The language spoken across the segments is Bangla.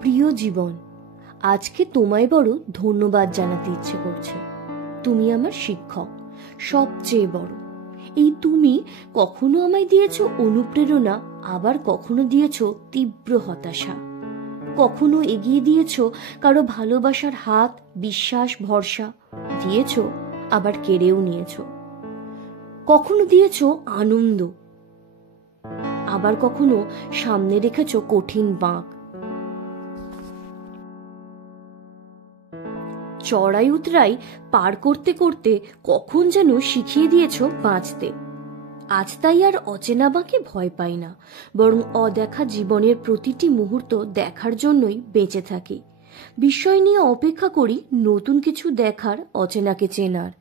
প্রিয় জীবন, আজকে তোমায় বড় ধন্যবাদ জানাতে ইচ্ছে করছে। তুমি আমার শিক্ষক, সবচেয়ে বড়। এই তুমি কখনো আমায় দিয়েছো অনুপ্রেরণা, আবার কখনো দিয়েছো তীব্র হতাশা। কখনো এগিয়ে দিয়েছো কারো ভালোবাসার হাত, বিশ্বাস, ভরসা দিয়েছো, আবার কেড়েও নিয়েছো। কখনো দিয়েছো আনন্দ, আবার কখনো সামনে রেখেছো কঠিন বাঁক। চড়াই উতরাই পার করতে করতে কখন যেন শিখিয়ে দিয়েছো বাঁচতে। আজ তাই আর অচেনা বাঁকে ভয় পাই না, বরং অদেখা জীবনের প্রতিটি মুহূর্ত দেখার জন্যই বেঁচে থাকি। বিস্ময় নিয়ে অপেক্ষা করি নতুন কিছু দেখার, অচেনাকে চেনার।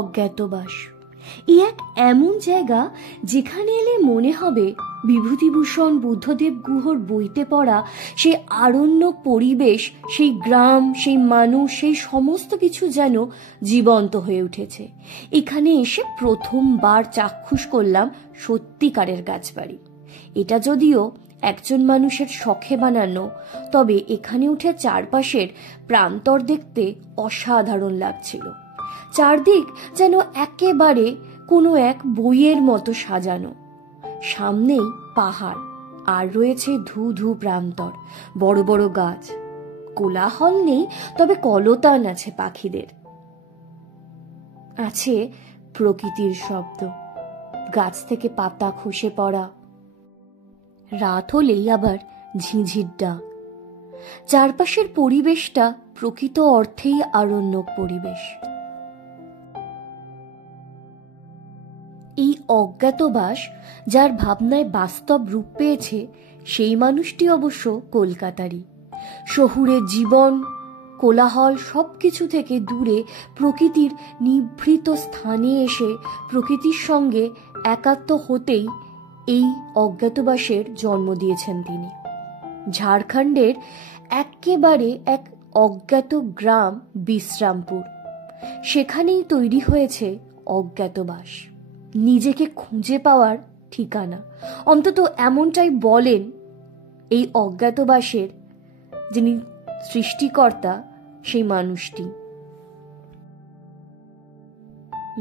অজ্ঞাতবাস এই এক এমন জায়গা যেখানে এলে মনে হবে বিভূতিভূষণ বুদ্ধদেব গুহর বইতে পড়া সেই আরণ্য পরিবেশ, সেই গ্রাম, সেই মানুষ, সেই সমস্ত কিছু যেন জীবন্ত হয়ে উঠেছে। এখানে এসে প্রথমবার চাক্ষুষ করলাম সত্যিকারের গাছবাড়ি। এটা যদিও একজন মানুষের শখে বানানো, তবে এখানে উঠে চারপাশের প্রান্তর দেখতে অসাধারণ লাগছিল। চারদিক যেন একেবারে কোনো এক বইয়ের মতো সাজানো। সামনেই পাহাড়, আর রয়েছে ধু ধু প্রান্তর, বড় বড় গাছ। কোলাহল নেই, তবে কলতান আছে পাখিদের। আছে প্রকৃতির শব্দ, গাছ থেকে পাতা খসে পড়া। রাত হলেই আবার ঝিঁঝির ডাক। চারপাশের পরিবেশটা প্রকৃত অর্থেই আরণ্যক পরিবেশ। এই অজ্ঞাতবাস যার ভাবনায় বাস্তব রূপ পেয়েছে, সেই মানুষটি অবশ্য কলকাতারই। শহুরের জীবন, কোলাহল সবকিছু থেকে দূরে প্রকৃতির নিভৃত স্থানে এসে প্রকৃতির সঙ্গে একাত্ম হতেই এই অজ্ঞাতবাসের জন্ম দিয়েছেন তিনি। ঝাড়খণ্ডের একেবারে এক অজ্ঞাত গ্রাম বিশ্রামপুর, সেখানেই তৈরি হয়েছে অজ্ঞাতবাস। নিজেকে খুঁজে পাওয়ার ঠিকানা, অন্তত এমনটাই বলেন এই অজ্ঞাতবাসের যিনি সৃষ্টিকর্তা, সেই মানুষটি।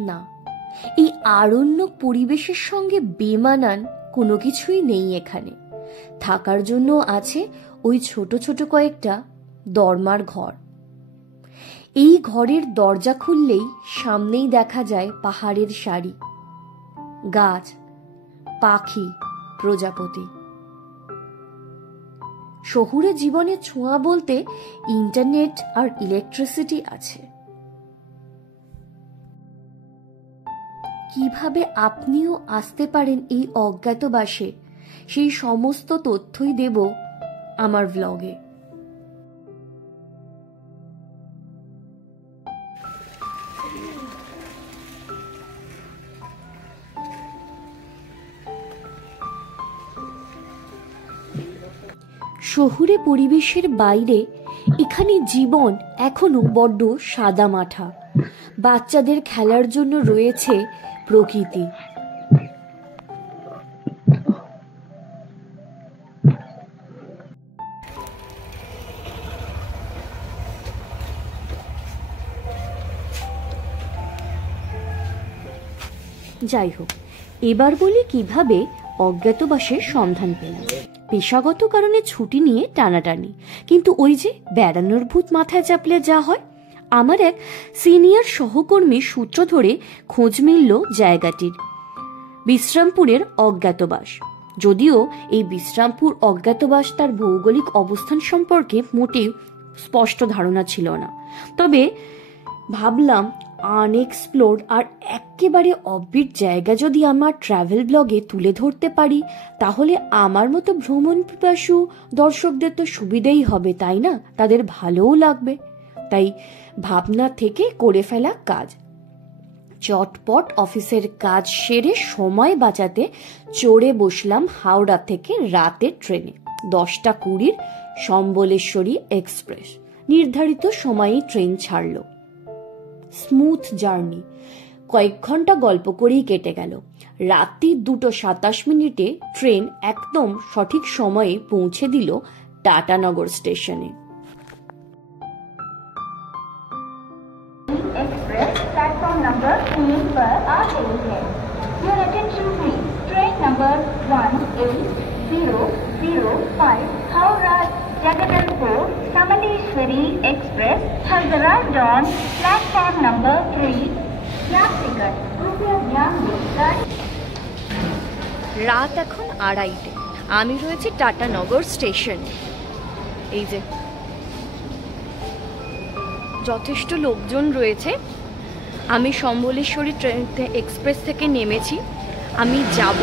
না, এই আরণ্যক পরিবেশের সঙ্গে বেমানান কোনো কিছুই নেই এখানে। থাকার জন্য আছে ওই ছোট ছোট কয়েকটা দরমার ঘর। এই ঘরের দরজা খুললেই সামনেই দেখা যায় পাহাড়ের সারি, গাছ, পাখি, প্রজাপতি। শহুরে জীবনের ছোঁয়া বলতে ইন্টারনেট আর ইলেকট্রিসিটি আছে। কিভাবে আপনিও আসতে পারেন এই অজ্ঞাতবাসে, সেই সমস্ত তথ্যই দেব আমার ব্লগে। শহুরে পরিবেশের বাইরে এখানে জীবন এখনো বড্ড সাদামাঠা। বাচ্চাদের খেলার জন্য রয়েছে প্রকৃতি। যাই হোক, এবার বলি কিভাবে অজ্ঞাতবাসের সন্ধান পেলাম। পেশাগত কারণে ছুটি নিয়ে টানাটানি, কিন্তু ওই যে বেড়ানোর ভূত মাথায় চাপলে যা হয়, আমার এক সিনিয়র সহকর্মীর সূত্র ধরে খোঁজ মিলল জায়গাটির, বিশ্রামপুরের অজ্ঞাতবাস। যদিও এই বিশ্রামপুর অজ্ঞাতবাস তার ভৌগোলিক অবস্থান সম্পর্কে মোটেই স্পষ্ট ধারণা ছিল না, তবে ভাবলাম আনএক্সপ্লোর্ড আর একেবারে অফবিট জায়গা যদি আমার ট্রাভেল ব্লগে তুলে ধরতে পারি, তাহলে আমার মতো ভ্রমণ পিপাসু দর্শকদের তো সুবিধেই হবে, তাই না? তাদের ভালোও লাগবে। তাই ভাবনা থেকে করে ফেলা কাজ। চটপট অফিসের কাজ সেরে সময় বাঁচাতে চড়ে বসলাম হাওড়া থেকে রাতের ট্রেনে 10:20 সম্বলেশ্বরী এক্সপ্রেস। নির্ধারিত সময়েই ট্রেন ছাড়ল। স্মুথ জার্নি, কয়েক ঘন্টা গল্প করেই কেটে গেল। রাত্রি 2:27 ট্রেন একদম সঠিক সময়ে পৌঁছে দিল টাটানগর স্টেশনে। एक्सप्रेस प्लेटफॉर्म नंबर 3 पर आ गई है। Your attention please. Train number 1805 Howrah Jagdalpur Samleshwari Express has arrived on platform number 3। यात्रीगण कृपया ध्यान दें। রাত এখন 2:30। আমি রয়েছি টাটানগর স্টেশনে। এই যে যথেষ্ট লোকজন রয়েছে। আমি সম্বলেশ্বরী ট্রেন এক্সপ্রেস থেকে নেমেছি। আমি যাব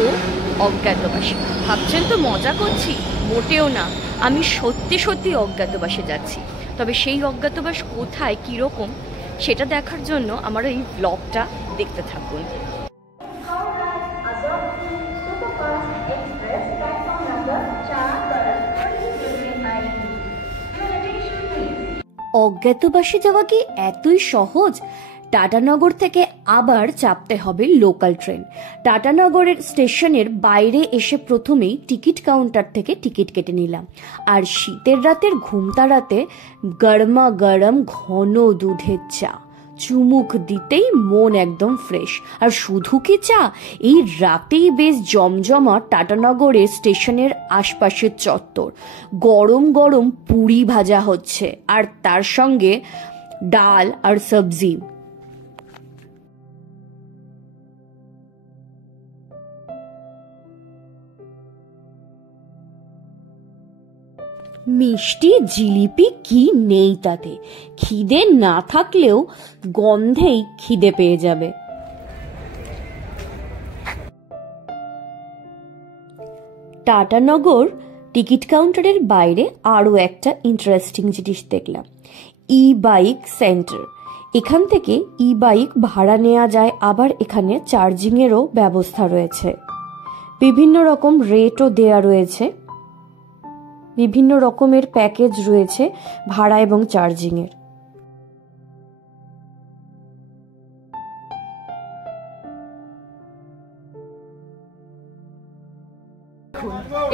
অজ্ঞাতবাসে। ভাবছেন তো মজা করছি? মোটেও না, আমি সত্যি সত্যি অজ্ঞাতবাসে যাচ্ছি। তবে সেই অজ্ঞাতবাস কোথায়, কীরকম, সেটা দেখার জন্য আমার এই ব্লগটা দেখতে থাকুন। অজ্ঞাতবাসে যাওয়া কি এতই সহজ? টাটানগর থেকে আবার চাপতে হবে লোকাল ট্রেন। টাটানগরের স্টেশনের বাইরে এসে প্রথমেই টিকিট কাউন্টার থেকে টিকিট কেটে নিলাম। আর শীতের রাতের ঘুম তাড়াতে গরমা গরম ঘন দুধের চা চুমুক দিতেই মন একদম ফ্রেশ। আর শুধু কি চা, এই রাতেই বেশ জমজমা টাটানগরের স্টেশনের আশপাশের চত্বর। গরম গরম পুরি ভাজা হচ্ছে, আর তার সঙ্গে ডাল আর সবজি। মিষ্টি জিলিপি কি নেই তাতে? খিদে না থাকলেও গন্ধেই খিদে পেয়ে যাবে। টাটানগর টিকিট কাউন্টারের বাইরে আরও একটা ইন্টারেস্টিং জিনিস দেখলাম, ই বাইক সেন্টার। এখান থেকে ই বাইক ভাড়া নেওয়া যায়, আবার এখানে চার্জিংয়েরও ব্যবস্থা রয়েছে। বিভিন্ন রকম রেটও দেয়া রয়েছে, বিভিন্ন রকমের প্যাকেজ রয়েছে ভাড়া এবং চার্জিংয়ের।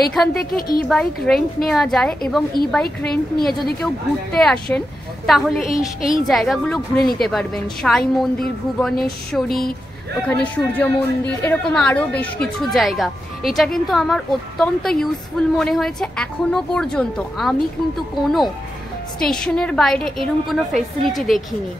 এইখান থেকে ই বাইক রেন্ট নেওয়া যায়, এবং ই বাইক রেন্ট নিয়ে যদি কেউ ঘুরতে আসেন তাহলে এই জায়গাগুলো ঘুরে নিতে পারবেন। সাই মন্দির, ভুবনেশ্বরী, ওখানে সূর্য মন্দির, এরকম আরও বেশ কিছু জায়গা। এটা কিন্তু আমার অত্যন্ত ইউজফুল মনে হয়েছে। এখনো পর্যন্ত আমি কিন্তু কোনো স্টেশনের বাইরে এরকম কোনো ফেসিলিটি দেখিনি।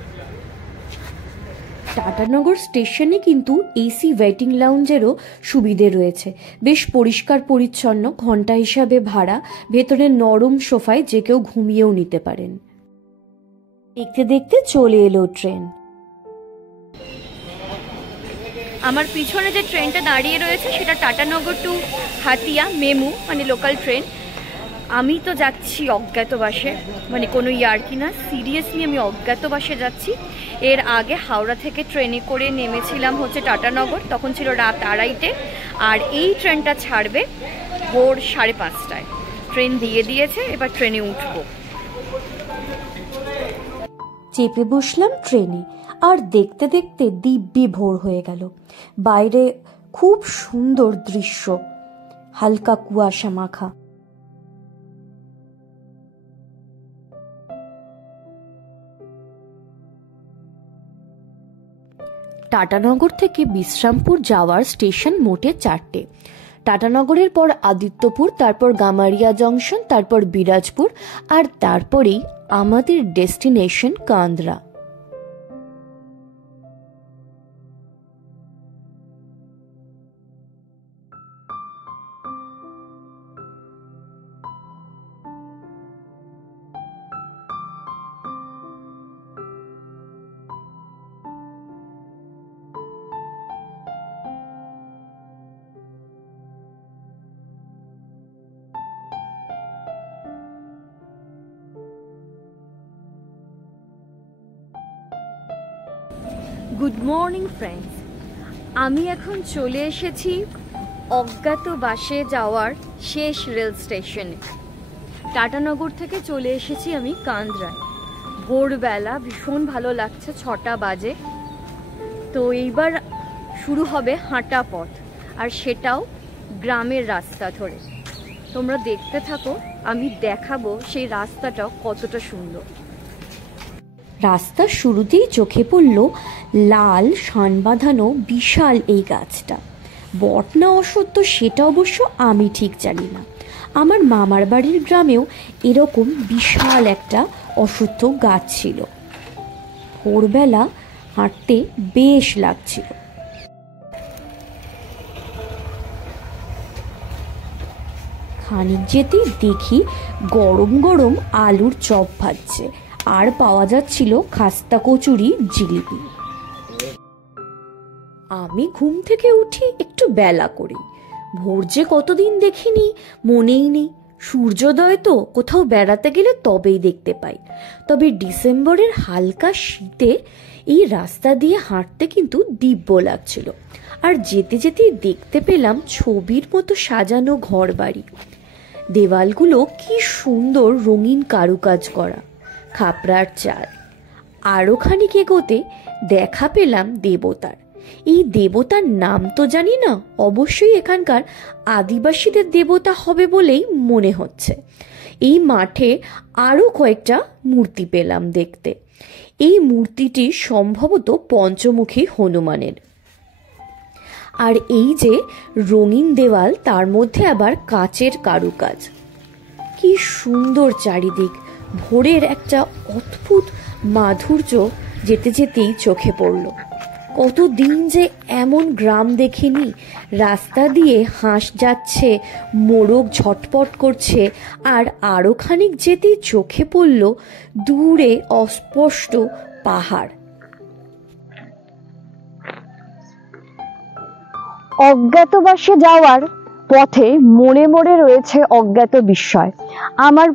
টাটানগর স্টেশনে কিন্তু এসি ওয়েটিং লাউঞ্জেরও সুবিধে রয়েছে। বেশ পরিষ্কার পরিচ্ছন্ন, ঘন্টা হিসাবে ভাড়া, ভেতরে নরম সোফায় যে কেউ ঘুমিয়েও নিতে পারেন। দেখতে দেখতে চলে এলো ট্রেন। আমার পিছনে যে ট্রেনটা দাঁড়িয়ে রয়েছে সেটা টাটানগর টু হাতিয়া মেমু, মানে লোকাল ট্রেন। আমি তো যাচ্ছি অজ্ঞাতবাসে, মানে কোনো ইয়ার্কি না, সিরিয়াসলি আমি অজ্ঞাতবাসে যাচ্ছি। এর আগে হাওড়া থেকে ট্রেনে করে নেমেছিলাম হচ্ছে টাটানগর, তখন ছিল রাত 2:30। আর এই ট্রেনটা ছাড়বে ভোর 5:30টায়। ট্রেন দিয়ে দিয়েছে, এবার ট্রেনে উঠবো। চেপে বসলাম ট্রেনে, আর দেখতে দেখতে দিব্যি ভোর হয়ে গেল। বাইরে খুব সুন্দর দৃশ্য, হালকা কুয়াশা মাখা। টাটানগর থেকে বিশ্রামপুর যাওয়ার স্টেশন মোটে 4টে। টাটানগরের পর আদিত্যপুর, তারপর গামারিয়া জংশন, তারপর বিরাজপুর, আর তারপরেই আমাদের destination Kandra. Good morning friends. আমি এখন চলে এসেছি অজ্ঞাতবাসে যাওয়ার শেষ রেল স্টেশনে। টাটানগর থেকে চলে এসেছি আমি কান্দ্রায়। ভোরবেলা ভীষণ ভালো লাগছে, 6টা বাজে। তো এইবার শুরু হবে হাঁটা পথ, আর সেটাও গ্রামের রাস্তা ধরে। তোমরা দেখতে থাকো, আমি দেখাবো সেই রাস্তাটাও কতটা সুন্দর। রাস্তার শুরুতেই চোখে পড়ল লাল শান বাঁধানো বিশাল এই গাছটা। বট না অসত্য সেটা অবশ্য আমি ঠিক জানি না। আমার মামার বাড়ির গ্রামেও এরকম বিশাল একটা অশ্বত্থ গাছ ছিল। ভোরবেলা হাঁটতে বেশ লাগছিল। খানিক যেতেই দেখি গরম গরম আলুর চপ ভাজছে, আর পাওয়া যাচ্ছিল খাস্তা কচুরি, জিলিপি। আমি ঘুম থেকে উঠি একটু বেলা করে। ভোর যে কতদিন দেখিনি মনেই নেই। সূর্যোদয় তো কোথাও বেড়াতে গেলে তবেই দেখতে পাই। তবে ডিসেম্বরের হালকা শীতে এই রাস্তা দিয়ে হাঁটতে কিন্তু দিব্য লাগছিল। আর যেতে যেতেই দেখতে পেলাম ছবির মতো সাজানো ঘর বাড়ি। দেওয়ালগুলো কি সুন্দর রঙিন কারুকাজ করা, খাপড়ার চাল। আরও খানিক এগোতে দেখা পেলাম দেবতার। এই দেবতার নাম তো জানি না, অবশ্যই এখানকার আদিবাসীদের দেবতা হবে বলেই মনে হচ্ছে। এই মাঠে আরও কয়েকটা মূর্তি পেলাম দেখতে। এই মূর্তিটি সম্ভবত পঞ্চমুখী হনুমানের। আর এই যে রঙিন দেওয়াল, তার মধ্যে আবার কাচের কারুকাজ। কি সুন্দর চারিদিক! ভোরের একটা অদ্ভুত মাধুর্য যেতে যেতেই চোখে পড়ল। কতদিন যে এমন গ্রাম দেখিনি। রাস্তা দিয়ে হাঁস যাচ্ছে, মোরগ ঝটপট করছে, আর আরও খানিক যেতেই চোখে পড়ল দূরে অস্পষ্ট পাহাড়। অজ্ঞাতবাসে যাওয়ার পথে মোড়ে মোড়ে রয়েছে অজ্ঞাত বিস্ময়। আমার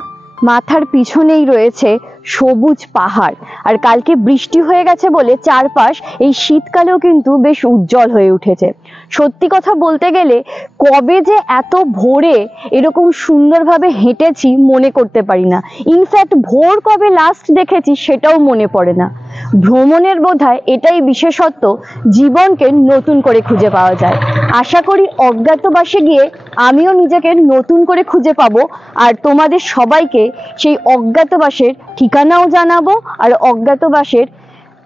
মাথার পিছনেই রয়েছে সবুজ পাহাড়। আর কালকে বৃষ্টি হয়ে গেছে বলে চারপাশ এই শীতকালেও কিন্তু বেশ উজ্জ্বল হয়ে উঠেছে। সত্যি কথা বলতে গেলে কবে যে এত ভোরে এরকম সুন্দরভাবে হেঁটেছি মনে করতে পারি না। ইনফ্যাক্ট ভোর কবে লাস্ট দেখেছি সেটাও মনে পড়ে না। ভ্রমণের বোধহয় এটাই বিশেষত্ব, জীবনকে নতুন করে খুঁজে পাওয়া যায়। আশা করি অজ্ঞাতবাসে গিয়ে আমিও নিজেকে নতুন করে খুঁজে পাবো, আর তোমাদের সবাইকে সেই অজ্ঞাতবাসের ঠিকানাও জানাবো, আর অজ্ঞাতবাসের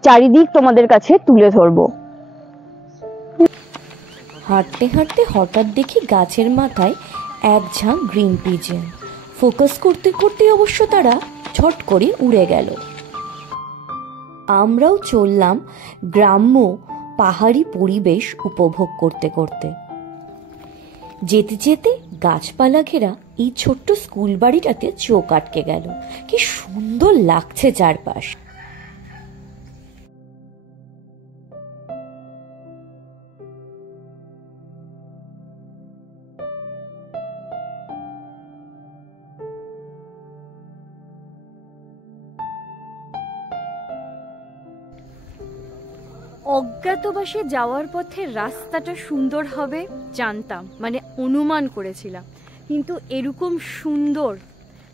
চারিদিক তোমাদের কাছে তুলে ধরবো। হাঁটতে হাঁটতে হঠাৎ দেখি গাছের মাথায় এক ঝাঁক গ্রিন পিজিয়ন। ফোকাস করতে করতে অবশ্য তারা ছট করে উড়ে গেল। আমরাও চললাম গ্রাম্য পাহাড়ি পরিবেশ উপভোগ করতে করতে। যেতে যেতে গাছপালা ঘেরা এই ছোট্ট স্কুল বাড়িটাতে চোখ আটকে গেল। কি সুন্দর লাগছে চারপাশ। অজ্ঞাতবাসে যাওয়ার পথে রাস্তাটা সুন্দর হবে জানতাম, মানে অনুমান করেছিলাম, কিন্তু এরকম সুন্দর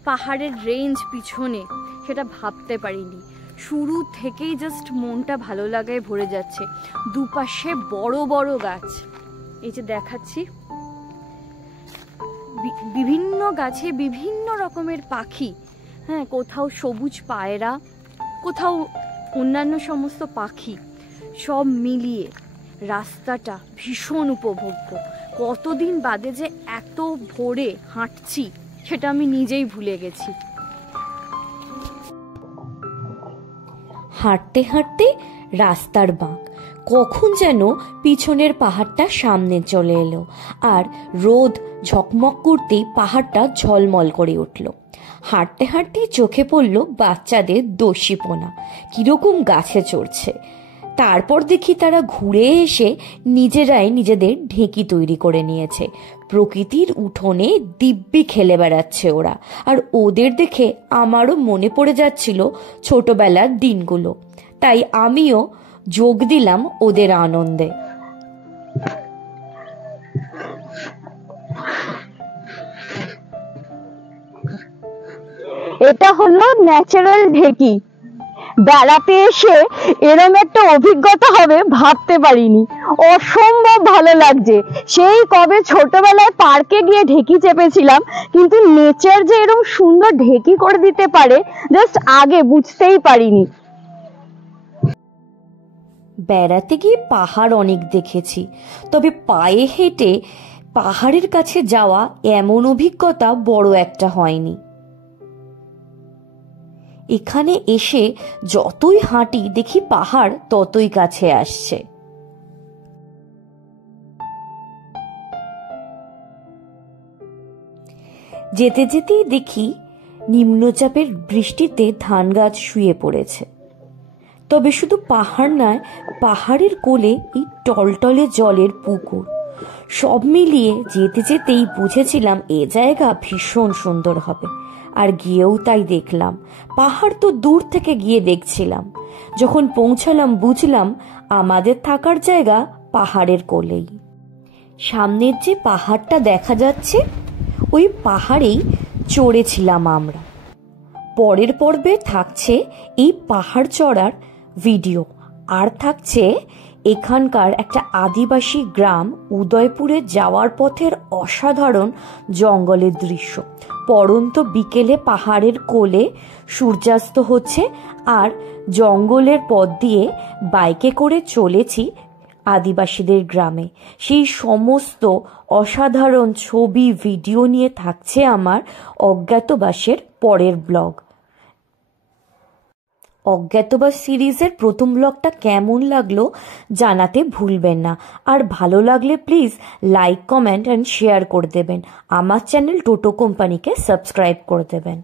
পাহাড়ের রেঞ্জ পিছনে সেটা ভাবতে পারিনি। শুরু থেকেই জাস্ট মনটা ভালো লাগায় ভরে যাচ্ছে। দুপাশে বড় বড় গাছ, এই যে দেখাচ্ছি, বিভিন্ন গাছে বিভিন্ন রকমের পাখি। হ্যাঁ, কোথাও সবুজ পায়রা, কোথাও অন্যান্য সমস্ত পাখি, সব মিলিয়ে রাস্তাটা ভীষণ উপভোগ্য। কতদিন বাদে যে এত ভোরে হাঁটছি সেটা আমি নিজেই ভুলে গেছি। হাঁটতে হাঁটতে রাস্তার বাঁক, কখন যেন পিছনের পাহাড়টা সামনে চলে এলো, আর রোদ ঝকমক করতেই পাহাড়টা ঝলমল করে উঠল। হাঁটতে হাঁটতেই চোখে পড়ল বাচ্চাদের দস্যিপনা, কিরকম গাছে চড়ছে। তারপর দেখি তারা ঘুরে এসে নিজেরাই নিজেদের ঢেঁকি তৈরি করে নিয়েছে। প্রকৃতির উঠোনে দিব্যি খেলে বেড়াচ্ছে ওরা। আর ওদের দেখে আমারও মনে পড়ে যাচ্ছিল ছোটবেলার দিনগুলো। তাই আমিও যোগ দিলাম ওদের আনন্দে। এটা হলো ন্যাচারাল ঢেকি। বেড়াতে এসে এরম একটা অভিজ্ঞতা হবে ভাবতে পারিনি। অসম্ভব ভালো লাগছে। সেই কবে ছোটবেলায় পার্কে গিয়ে ঢেকি চেপেছিলাম, কিন্তু নেচার যে এরম সুন্দর ঢেকি করে দিতে পারে জাস্ট আগে বুঝতেই পারিনি। বেড়াতে গিয়ে পাহাড় অনেক দেখেছি, তবে পায়ে হেঁটে পাহাড়ের কাছে যাওয়া এমন অভিজ্ঞতা বড় একটা হয়নি। এখানে এসে যতই হাঁটি দেখি পাহাড় ততই কাছে আসছে। যেতে যেতেই দেখি নিম্নচাপের বৃষ্টিতে ধান গাছ শুয়ে পড়েছে। তবে শুধু পাহাড় নয়, পাহাড়ের কোলে এই টলটলে জলের পুকুর। সব মিলিয়ে যেতে যেতেই বুঝেছিলাম এ জায়গা ভীষণ সুন্দর হবে, আর গিয়েও তাই দেখলাম। পাহাড় তো দূর থেকে গিয়ে দেখছিলাম, যখন পৌঁছালাম বুঝলাম আমাদের থাকার জায়গা পাহাড়ের কোলেই। সামনের যে পাহাড়টা দেখা যাচ্ছে, ওই পাহাড়েই চড়েছিলাম আমরা। পরের পর্বে থাকছে এই পাহাড় চড়ার ভিডিও, আর থাকছে এখানকার একটা আদিবাসী গ্রাম উদয়পুরে যাওয়ার পথের অসাধারণ জঙ্গলের দৃশ্য। পড়ন্ত বিকেলে পাহাড়ের কোলে সূর্যাস্ত হচ্ছে, আর জঙ্গলের পথ দিয়ে বাইকে করে চলেছি আদিবাসীদের গ্রামে। সেই সমস্ত অসাধারণ ছবি ভিডিও নিয়ে থাকছে আমার অজ্ঞাতবাসের পরের ব্লগ। অজ্ঞাতবাস সিরিজের প্রথম ব্লগটা কেমন লাগলো জানাতে ভুলবেন না, আর ভালো লাগলে please like, comment and share করে দেবেন। আমার চ্যানেল টোটো কোম্পানিকে সাবস্ক্রাইব করে দেবেন।